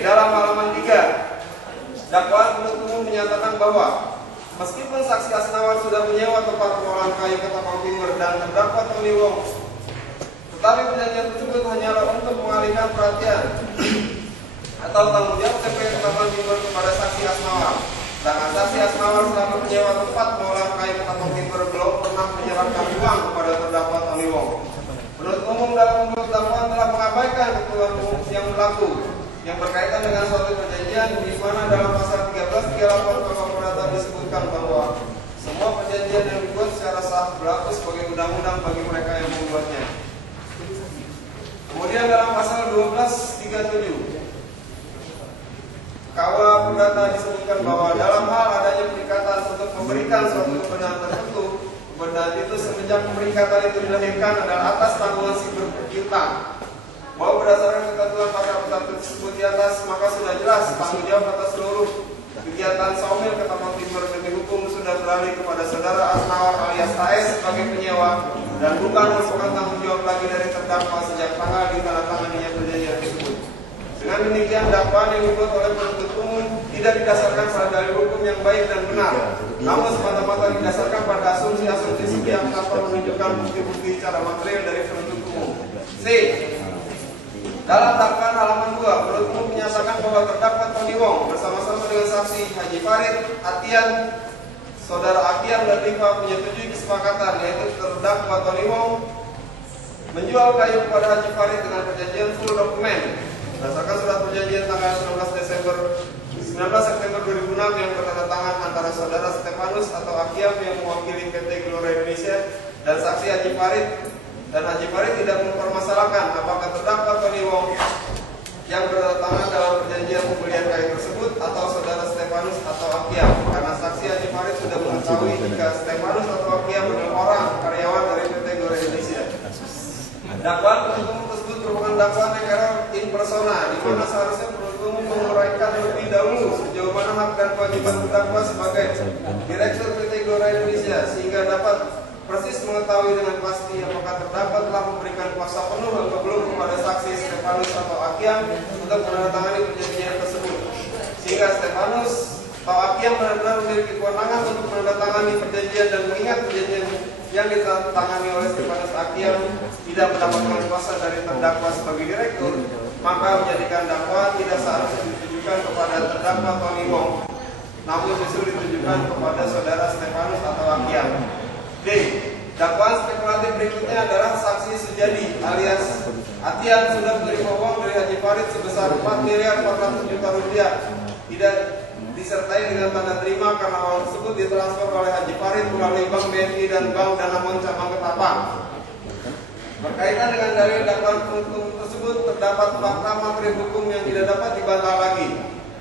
Dalam halaman 3, dakwaan penuntut umum menyatakan bahwa meskipun saksi Asnawan sudah menyewa tempat pengolahan kayu Ketapang Timur dan terdakwa Tony Wong, tetapi perjanjian tersebut hanyalah untuk mengalihkan perhatian atau tanggung jawab TPN Ketapang Timur kepada saksi Asnawan. Sedangkan saksi Asnawan selama menyewa tempat pengolahan kayu Ketapang Timur belum pernah menyerahkan uang kepada terdakwa Tony Wong. Penuntut umum dalam membuat dakwaan telah mengabaikan ketentuan umum yang berlaku yang berkaitan dengan suatu perjanjian, di mana dalam pasal 1338 KUHP Perdata disebutkan bahwa semua perjanjian yang dibuat secara sah berlaku sebagai undang-undang bagi mereka yang membuatnya. Kemudian dalam pasal 1237 KUHP Perdata disebutkan bahwa dalam hal adanya perikatan untuk memberikan suatu kebenaran tertentu, kebenaran itu semenjak perikatan itu dilahirkan adalah atas tanggungan si berpiutang. Bahwa berdasarkan ketentuan pasal tersebut di atas, maka sudah jelas tanggung jawab atas seluruh kegiatan sawmil Ketapang Timur demi hukum sudah beralih kepada saudara Asnawan alias AS sebagai penyewa dan bukan merupakan tanggung jawab lagi dari terdakwa sejak tanggal ditandatanganinya perjanjian tersebut. Dengan demikian, dakwaan yang dibuat oleh penuntut umum tidak didasarkan pada dalil hukum yang baik dan benar, namun semata-mata didasarkan pada asumsi-asumsi sepihak tanpa menunjukkan bukti-bukti secara material dari penuntut umum. C. Dalam dakwaan halaman 2, penuntut umum menyatakan bahwa terdakwa Tony Wong bersama-sama dengan saksi Haji Farid, Atian, saudara Akiam dan Rifa menyetujui kesepakatan, yaitu terdakwa Tony Wong menjual kayu kepada Haji Farid dengan perjanjian full dokumen berdasarkan surat perjanjian tanggal 19 September 2006 yang bertandatangan antara saudara Stefanus atau Akiam yang mewakili PT Gelora Indonesia dan saksi Haji Farid. Dan Haji Farid tidak mempermasalahkan apakah terdakwa Tony Wong yang bertandatangan dalam perjanjian pembelian kayu tersebut atau saudara Stefanus atau Akiam, karena saksi Haji Farid sudah mengetahui jika Stefanus atau Akiam adalah orang karyawan dari PT Gelora Indonesia. Dakwaan penuntut umum tersebut merupakan dakwaan yang error in persona, di mana seharusnya penuntut umum menguraikan lebih dahulu sejauh mana hak dan kewajiban terdakwa sebagai Direktur PT Gelora Indonesia sehingga dapat persis mengetahui dengan pasti apakah terdakwa telah memberikan kuasa penuh atau belum kepada saksi Stefanus atau Akiam untuk menandatangani perjanjian tersebut, sehingga Stefanus atau Akiam benar-benar memiliki kewenangan untuk menandatangani perjanjian dan mengingat perjanjian yang ditandatangani oleh Stefanus Akiam tidak mendapatkan kuasa dari terdakwa sebagai direktur, maka menjadikan dakwaan tidak seharusnya ditujukan kepada terdakwa Tony Wong, namun justru ditujukan kepada saudara Stefanus atau Akiam. D. Dakwaan spekulatif berikutnya adalah saksi Sujadi alias Atian sudah menerima uang dari Haji Farid sebesar 4.400 juta rupiah tidak disertai dengan tanda terima karena uang tersebut ditransfer oleh Haji Farid melalui Bank BNI dan Bank Danamon cabang Ketapang. Berkaitan dengan dalil dakwaan penuntut tersebut terdapat fakta materi hukum yang tidak dapat dibantah lagi,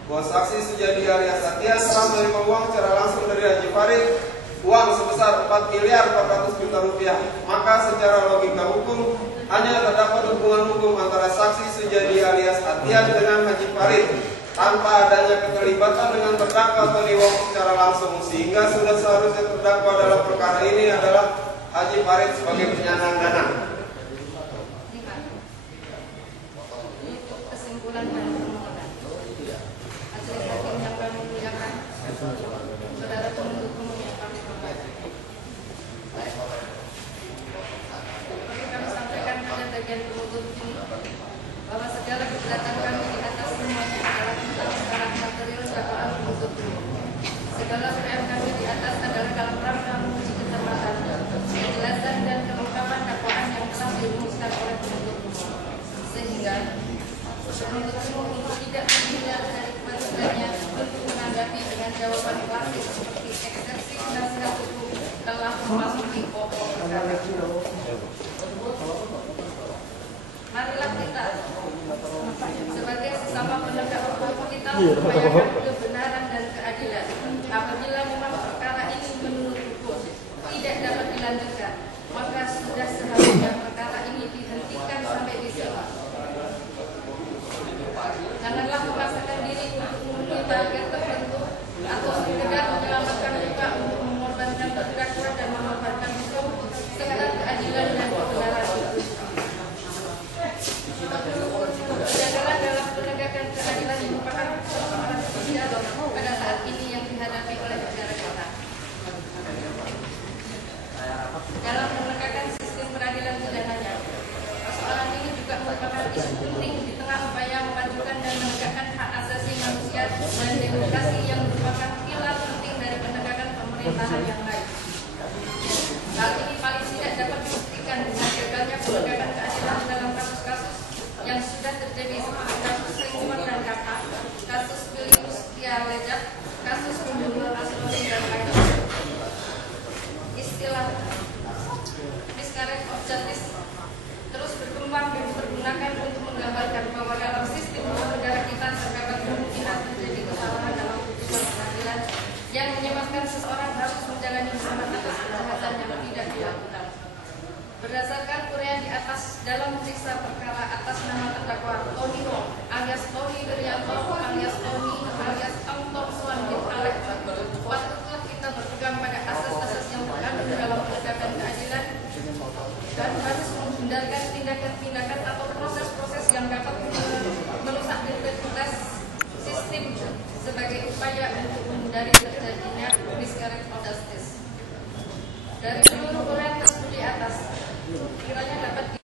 bahwa saksi Sujadi alias Atian telah menerima uang secara langsung dari Haji Farid uang sebesar 4.400 juta rupiah, maka secara logika hukum hanya terdapat hubungan hukum antara saksi Sujadi alias Atian dengan Haji Farid tanpa adanya keterlibatan dengan terdakwa Tony Wong secara langsung, sehingga sudah seharusnya terdakwa dalam perkara ini adalah Haji Farid sebagai penyandang dana. Kesimpulan dan permohonan. Majelis hakim yang kami muliakan, saudara penuntut umum yang kami hormati. Seperti kami sampaikan pada bagian penuntut ini, bahwa segala keberatan kami di atas semuanya adalah tentang syarat material dakwaan penuntut umum. Segala upaya kami di atas adalah dalam rangka menguji kecermatan, kejelasan dan kelengkapan dakwaan yang telah dirumuskan oleh penuntut umum, sehingga penuntut umum untuk tidak menghindar dari kewajibannya untuk menanggapi dengan jawaban klasik seperti eksepsi penasihat hukum telah memasuki pokok perkara. Marilah kita sebagai sesama penegak hukum kita mengupayakan kebenaran dan keadilan. Apabila memang perkara ini menurut hukum tidak dapat dilanjutkan, maka sudah seharusnya perkara ini dihentikan sampai di sini. Janganlah memaksakan diri untuk memenuhi target tertentu atau sekedar menyelamatkan luka untuk mengorbankan terdakwa dan mengorbankan hukum serta keadilan dan kebenaran itu. Jagalah dalam penegakan keadilan pemerintahan yang lain. Hal ini paling tidak dapat dibuktikan dengan gagalnya penegakan keadilan dalam kasus-kasus yang sudah terjadi seperti kasus Ringman dan Kata, kasus William Setialeja, kasus pembunuhan Asrori dan lainnya. Istilah miscarriage of justice terus berkembang dan dipergunakan untuk menggambarkan bahwa dalam sistem hukum negara kita terdapat kemungkinan terjadi kesalahan dalam putusan pengadilan yang menyebabkan seseorang harus menjalani hukuman atas kejahatan yang tidak dilakukan. Berdasarkan uraian di atas dalam periksa perkara atas nama terdakwa Tony Wong alias Tony Wirianto alias Tony alias Anton Suandit Alek, patutlah kita berpegang pada asas-asas yang terkandung dalam penegakan keadilan dan harus menghindarkan tindakan-tindakan atau proses-proses yang dapat merusak integritas sistem sebagai upaya untuk menghindari terjadinya miscarriage of justice. Dari